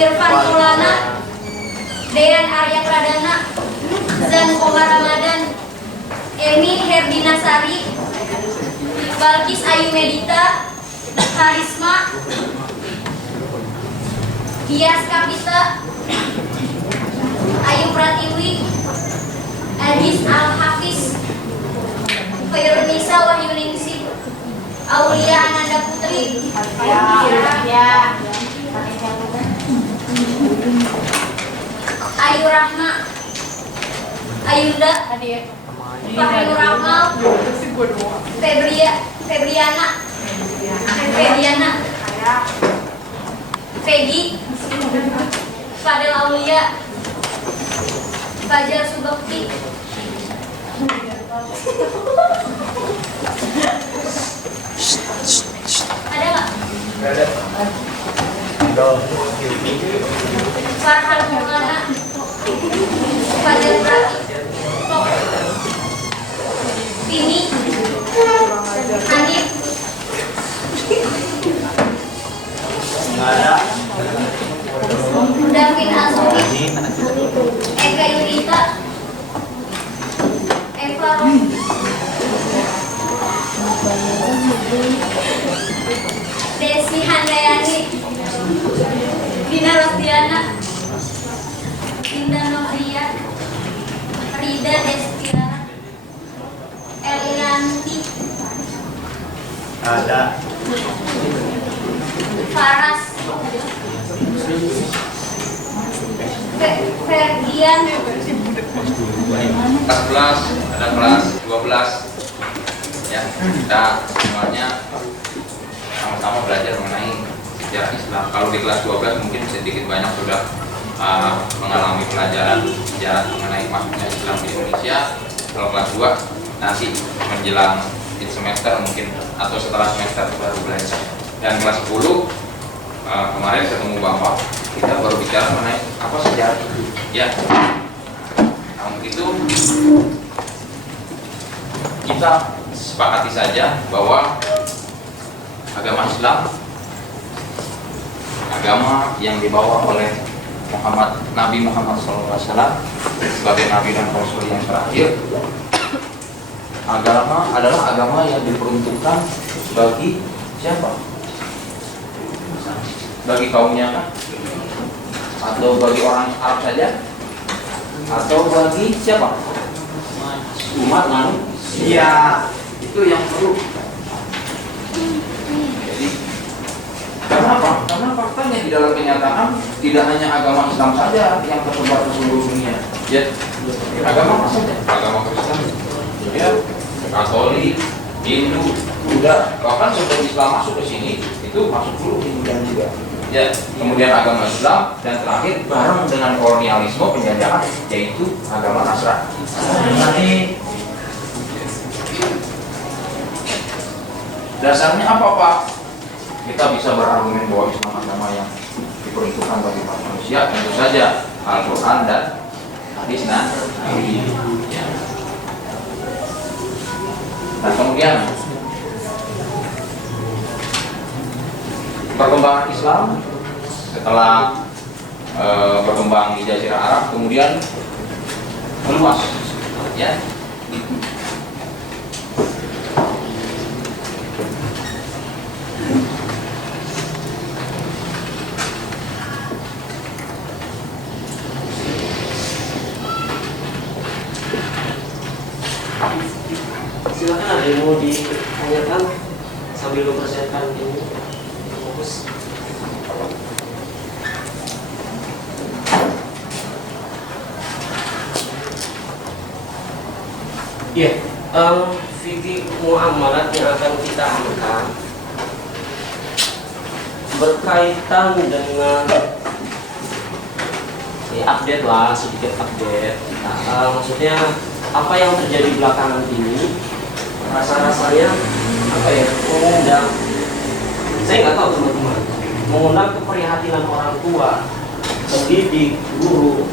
Irfan Maulana, Dean Arya Pradana, Zan Komar Ramadan, Emi Herdinasari, Balkis Ayu Medita, Karisma, Dias Kapita, Ayu Pratiwi, Adis Al-Hafiz, Khairunisa Wahyuningsih, Aulia Ananda Putri, Ayu Rahma, Ayunda, Fahri Ramal, Febriana, Fegi, Fadel Aulia, Fajar Subakti, ada nggak? Ada. Farhan Maulana, Fajar Prati, Vini, Hanif, Ada. Davin Azumi, Eka Yunita, Eva Romi, Desi Handayani, Dina Rosdiana, Indah Novria, Rida Destira, Elianti, Ada. Faras, Ferdian, Kelas 11, ada kelas 12 ya, kita semuanya sama-sama belajar mengenai sejarah Islam. Kalau di kelas 12 mungkin sedikit banyak sudah mengalami pelajaran sejarah mengenai masuknya Islam di Indonesia. Kalau kelas 2 nanti menjelang semester mungkin atau setelah semester baru belajar. Dan kelas 10 kemarin ketemu Bapak, kita baru bicara mengenai apa sejarah itu ya. Namun itu kita sepakati saja bahwa agama Islam agama yang dibawa oleh Nabi Muhammad SAW sebagai Nabi dan Rasul yang terakhir. Agama adalah agama yang diperuntukkan bagi siapa? Bagi kaumnya kan? Atau bagi orang Arab saja? Atau bagi siapa? Umat manusia. Itu yang perlu. Jadi, karena apa? Karena faktanya di dalam kenyataan tidak hanya agama Islam saja yang tersebar ke seluruh dunia. Ya, agama apa saja? Agama Kristen, ya, Katolik, Hindu, Buddha. Bahkan sebelum Islam masuk ke sini, itu masuk dulu Hindu dan juga. Ya, kemudian agama Islam dan terakhir bareng dengan kolonialisme penjajahan yaitu agama Nasrani. Dasarnya apa Pak? Kita bisa berargumen bahwa Islam agama yang diperuntukkan bagi manusia, tentu saja Al-Quran dan hadis Nabi. Ya. Nah kemudian perkembangan Islam setelah berkembang di Jazirah Arab kemudian meluas, ya. Silakan, ada yang mau ditanyakan sambil mempersiapkan ini fokus. Ya, fikih muamalat yang akan kita angkat berkaitan dengan update lah, sedikit update. Maksudnya apa yang terjadi belakangan ini rasa-rasanya apa ya, mengundang, saya nggak tahu teman-teman, mengundang keprihatinan orang tua, pendidik, guru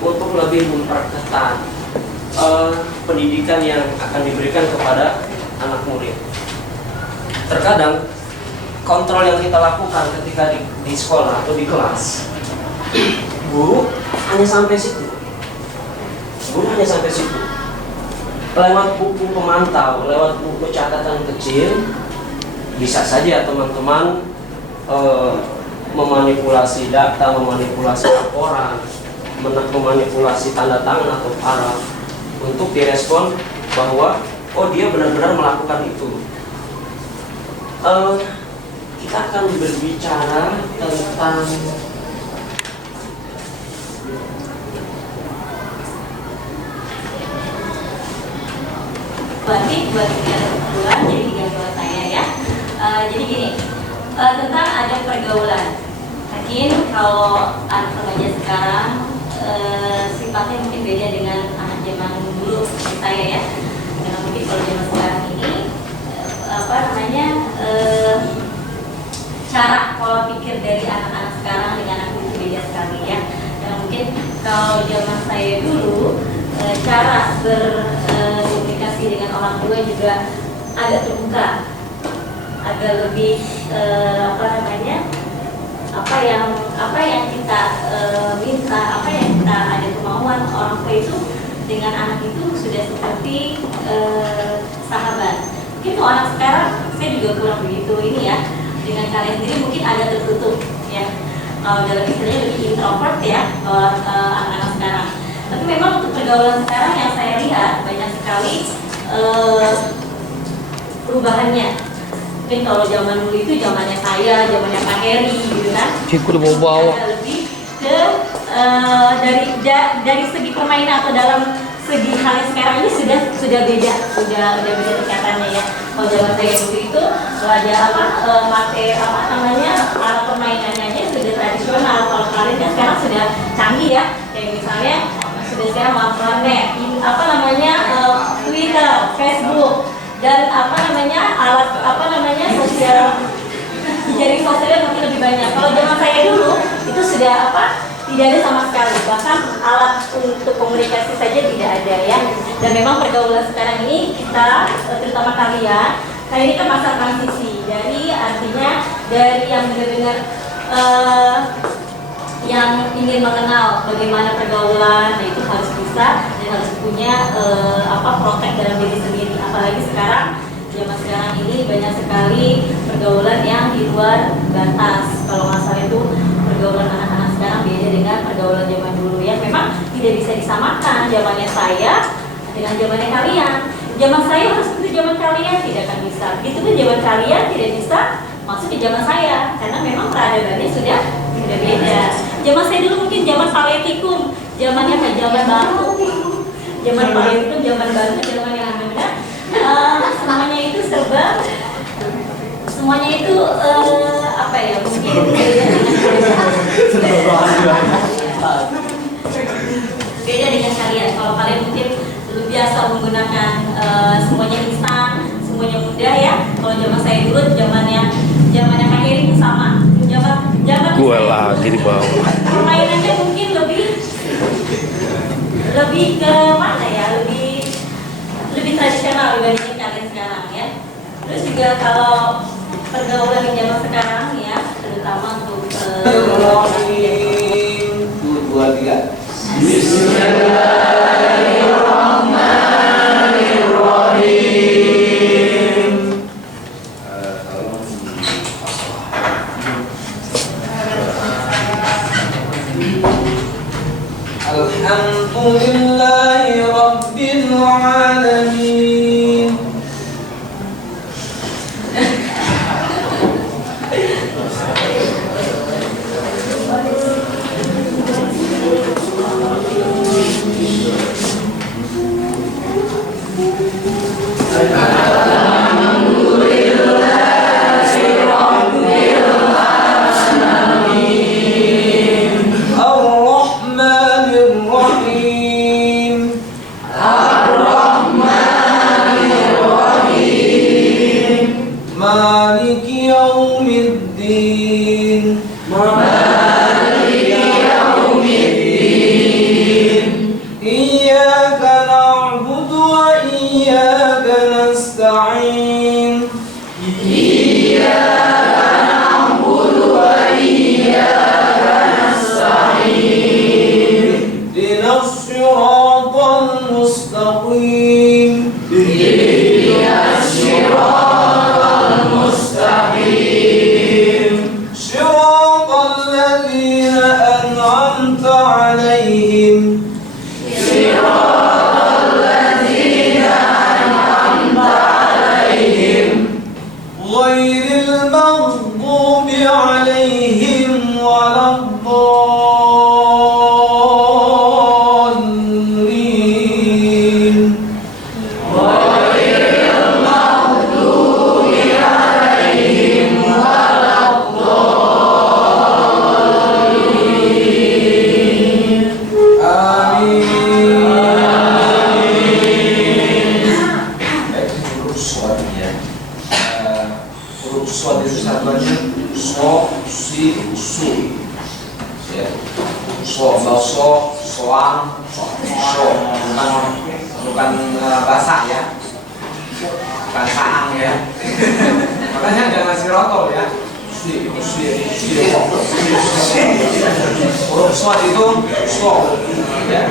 untuk lebih memperketat pendidikan yang akan diberikan kepada anak murid. Terkadang kontrol yang kita lakukan ketika di sekolah atau di kelas Guru hanya sampai situ. Guru hanya sampai situ. Lewat buku pemantau, lewat buku catatan kecil, bisa saja teman-teman memanipulasi data, memanipulasi laporan, memanipulasi tanda tangan atau paraf untuk direspon bahwa oh dia benar-benar melakukan itu. Kita akan berbicara tentang Berarti buat 3 bulan, jadi 3 bulan saya ya. Jadi gini, tentang ada pergaulan. Mungkin kalau anak remaja sekarang sifatnya mungkin beda dengan anak zaman dulu seperti saya ya. Karena mungkin kalau zaman sekarang ini cara pola pikir dari anak-anak sekarang dengan anak itu beda sekali ya. Dan mungkin kalau zaman saya dulu cara berkomunikasi dengan orang tua juga agak terbuka, agak lebih apa yang kita minta, apa yang kita ada kemauan orang tua itu dengan anak itu sudah seperti sahabat. Mungkin kalau anak sekarang saya juga kurang begitu ini ya, dengan kalian sendiri mungkin agak tertutup ya, dalam istilahnya lebih introvert ya kalau anak-anak sekarang. Tapi memang untuk pergaulan sekarang yang saya lihat banyak sekali perubahannya. Mungkin kalau zaman dulu itu zamannya saya, zamannya Pak Heri gitu kan. Cikgu udah bawa. Lebih ke dari segi permainan atau dalam segi hal yang sekarang ini sudah beda, sudah beda tingkatannya ya. Kalau zaman saya dulu itu belajar alat permainannya aja sudah tradisional. Kalau kalian kan sekarang sudah canggih ya. Kayak misalnya sudah sekarang warnet, Twitter, Facebook, dan alat sosial, jaring sosial mungkin lebih banyak. Kalau zaman saya dulu itu sudah tidak ada sama sekali, bahkan alat untuk komunikasi saja tidak ada ya. Dan memang pergaulan sekarang ini kita, terutama kalian ini kan masa transisi dari yang benar-benar yang ingin mengenal bagaimana pergaulan, itu harus bisa dan harus punya protek dalam diri sendiri. Apalagi sekarang zaman sekarang ini banyak sekali pergaulan yang di luar batas. Kalau nggak salah itu pergaulan anak-anak sekarang beda dengan pergaulan zaman dulu ya. Memang tidak bisa disamakan zamannya saya dengan zamannya kalian. Zaman saya harus seperti zaman kalian, tidak akan bisa. Begitu pun zaman kalian tidak bisa masuk di zaman saya, karena memang peradabannya sudah beda. Zaman saya dulu mungkin zaman Paleolitikum, zamannya kayak zaman Batu. Zaman Paleolitikum, zaman Batu, zaman yang benar. Semuanya itu serba, semuanya itu mungkin beda dengan kalian. Kalau kalian mungkin lebih biasa menggunakan semuanya instan, semuanya mudah ya. Kalau zaman saya dulu, zamannya Kak Heri itu sama. Zaman Gue lagi di bawah. permainannya mungkin lebih ke mana ya, lebih tradisional dibandingin kalian sekarang ya. Terus juga kalau pergaulan di zaman sekarang ya, terutama untuk Alhamdulillahi Rabbil Alamin. Ar-Rahmanir Rahim. عليهم غير المغضوب عليهم ولا الضالين huruf shad ya. Huruf shad itu satuannya so, si, su. Ya. So, so, soang, so, bukan bahasa ya. Bukan saang ya. Makanya jangan sirotol ya. Huruf shad itu so. Ya.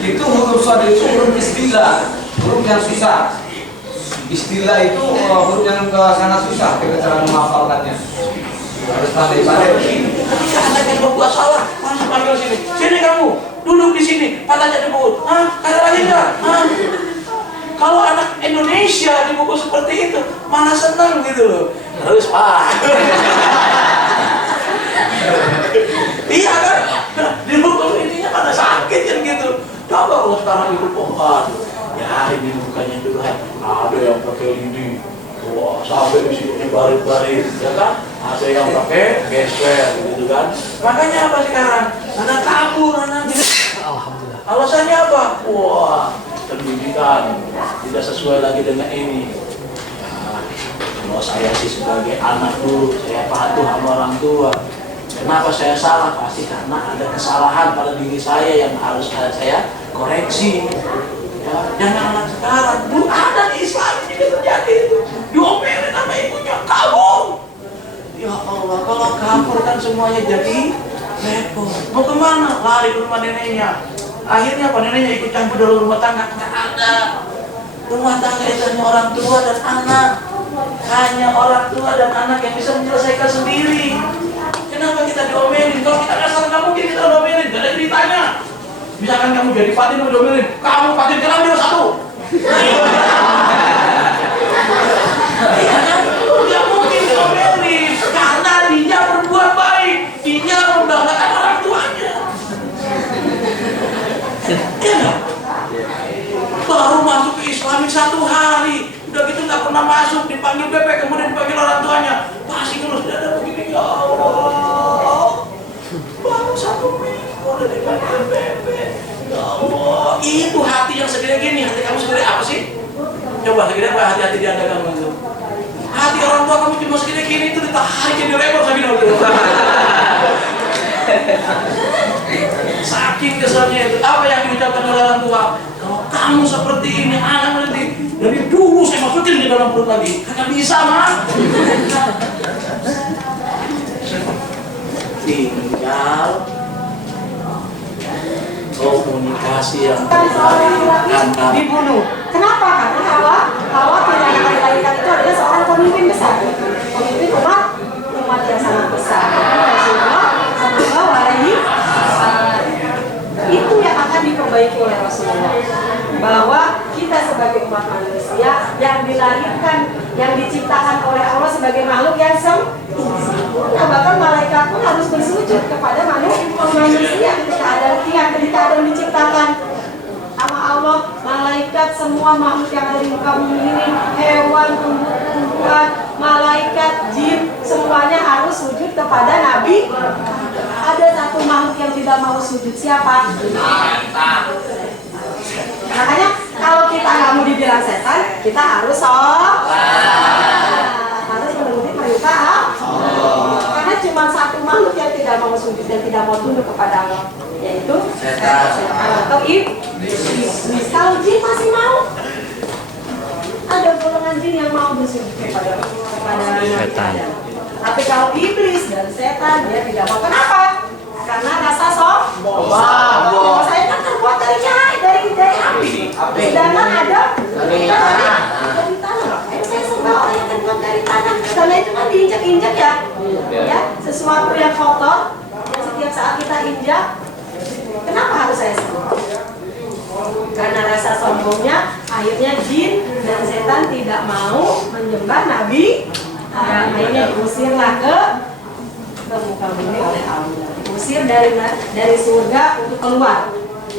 Itu huruf shad itu huruf istilah, huruf yang susah. Istilah itu huruf yang sangat susah kita cara menghafalkannya. Harus pandai-pandai. Anak yang berbuat salah, masuk panggil sini. Sini kamu, duduk di sini. Patahnya dibukul. Ada lagi enggak? Kalau anak Indonesia dibukul seperti itu, malah senang gitu loh. Terus Pak. Iya kan? Dibukul intinya pada sakit kan gitu. Coba kalau sekarang dibukul, ya ini bukannya dulu ada yang pakai lidi. Wah, sampai di sini barit-barit, ya kan? Ada yang pakai gesper, gitu kan? Makanya apa sekarang? Anak kabur, anak gitu. Alhamdulillah. Alasannya apa? Wah, pendidikan tidak sesuai lagi dengan ini. Nah, kalau saya sih sebagai anak dulu, saya patuh sama orang tua. Kenapa saya salah? Pasti karena ada kesalahan pada diri saya yang harus saya koreksi. Ya, jangan anak sekarang, dulu ada di Islam juga terjadi itu. Diomelin sama ibunya, kabur. Ya Allah, kalau kabur kan semuanya jadi repot. Mau kemana? Lari ke rumah neneknya. Akhirnya apa? Neneknya ikut campur dalam rumah tangga. Nggak ada. Rumah tangga itu hanya orang tua dan anak. Hanya orang tua dan anak yang bisa menyelesaikan sendiri. Kenapa kita diomelin? Kalau kita nggak salah, nggak mungkin kita diomelin. Gak ada ceritanya. Misalkan kamu jadi patin, kamu diomelin, kamu patin ke ambil satu. Iya kan? Tidak mungkin diomelin karena dia berbuat baik, dia membanggakan orang tuanya. Iya nggak? Baru masuk ke Islamik 1 hari, udah gitu nggak pernah masuk, dipanggil BP, kemudian dipanggil orang tuanya, pasti terus dia ada begini. Ya Allah, baru 1 minggu udah dipanggil BP. Ya Allah, itu hati yang segede gini. Hati kamu segede apa sih? Coba segede apa hati-hati di anda kamu itu? Hati orang tua kamu cuma segede gini, itu ditarik jadi repot sakit waktu. Saking keselnya itu. Apa yang diucapkan oleh orang tua? Kalau kamu seperti ini, anak nanti dari dulu saya masukin di dalam perut lagi. Kagak bisa mah. Tinggal komunikasi yang terjadi antara dibunuh. Kenapa? Karena Hawa tidak yang dilahirkan itu adalah seorang pemimpin besar, pemimpin umat yang sangat besar. Rasulullah Shallallahu Alaihi Wasallam itu yang akan diperbaiki oleh Rasulullah. Bahwa kita sebagai umat manusia yang dilahirkan, yang diciptakan oleh Allah sebagai makhluk yang sempurna, bahkan malaikat pun harus bersujud kepada manusia ketika Adam diciptakan sama Allah. Malaikat, semua makhluk yang ada di muka bumi ini, hewan, tumbuh-tumbuhan, malaikat, jin, semuanya harus sujud kepada Nabi. Ada satu makhluk yang tidak mau sujud, siapa? Makanya kalau kita nggak mau dibilang setan, kita harus harus menuruti perintah Allah. Karena cuma satu makhluk yang tidak mau sujud dan tidak mau tunduk kepada Allah, yaitu setan atau iblis. Kalau jin masih mau, ada golongan jin yang mau bersujud kepada setan. Tapi kalau iblis dan setan dia tidak mau. Kenapa? Karena rasa sombong. Saya kan terbuat dari cahaya, dari api. Sedangkan ada dari tanah. Saya sembah orang yang terbuat dari tanah. Tanah itu kan diinjak-injak ya. Sesuatu yang kotor yang setiap saat kita injak akhirnya jin dan setan tidak mau menyembah Nabi Adam. Akhirnya diusirlah ke muka bumi oleh Allah, diusir dari surga untuk keluar.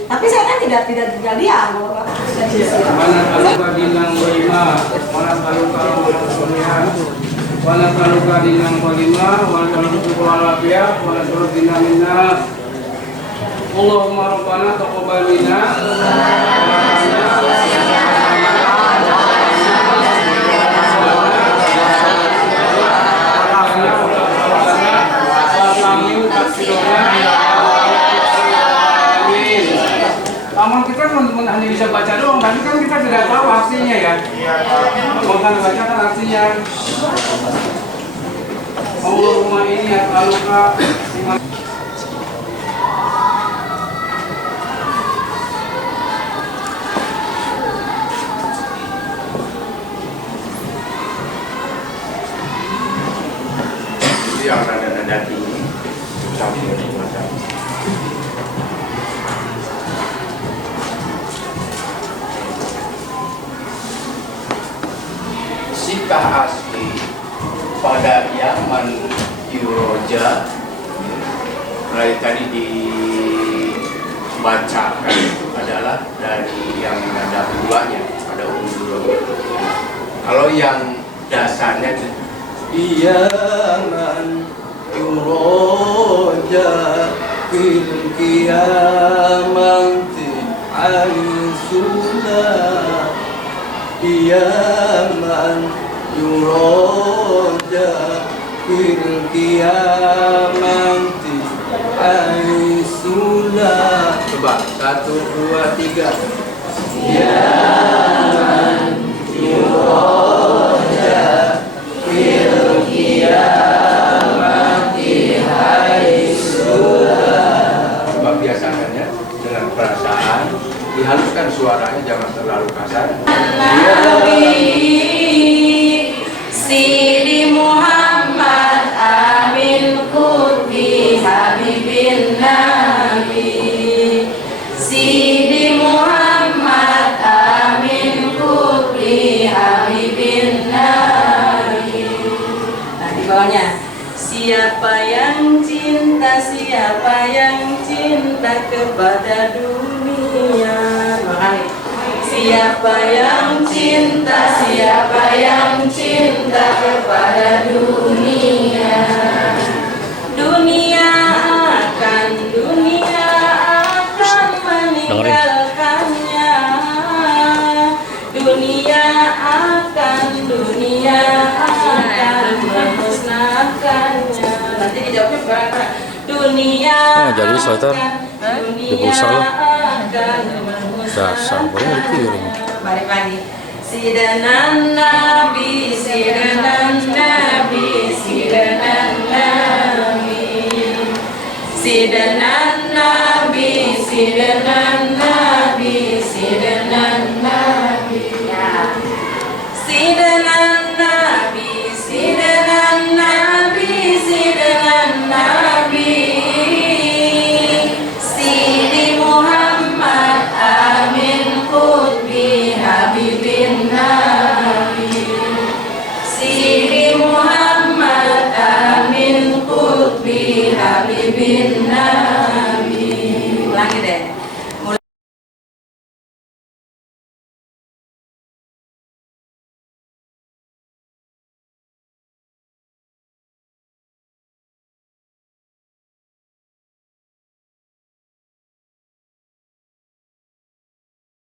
Tapi setan tidak tinggal diam. Mana kaluka dinang walima, mana kaluka walima, mana kaluka dinang walima, mana kaluka walafia, mana kaluka dinang minna. Allahumma rabbana taqabbal minna. Amal kita kan hanya bisa baca doang, tapi kan kita tidak tahu artinya ya. Kalau kan baca kan artinya. Allahumma ini as'aluka. Itu yang nada-nada tinggi sampai di mata. Sikah asli pada Yaman Yuroja mulai tadi dibacakan adalah dari yang nada keduanya pada umur. Kalau yang dasarnya Yaman Yuroja fil qiyamati al-sunnah Yaman Yuroja fil qiyamati al-sunnah. Coba 1, 2, 3. Yaman Yuroja fil qiyamati al-sunnah. Coba biasakannya dengan perasaan, dihaluskan suaranya, jangan terlalu kasar. Sidi Muhammad Amin Qutbi Habibin Nabi. Sidi Muhammad Amin Qutbi Habibin Nabi. Nah, di bawahnya, siapa yang cinta kepada dunia. Siapa yang cinta kepada dunia. Dunia akan meninggalkannya. Dunia akan memusnahkannya. Nanti dijawabnya berapa? Dunia jadi Sultan akan dasar baru dikirim. Balik lagi. Sidanan Nabi, sidanan Nabi, sidanan Nabi, sidanan Nabi, sidanan Nabi, sidanan Nabi, sidanan Nabi, sidanan Nabi, sidanan Nabi. Sidi Muhammad Amin Qutbi Habibin Nabi. Sidi Muhammad Amin Qutbi Habibin Nabi. Ulangi deh.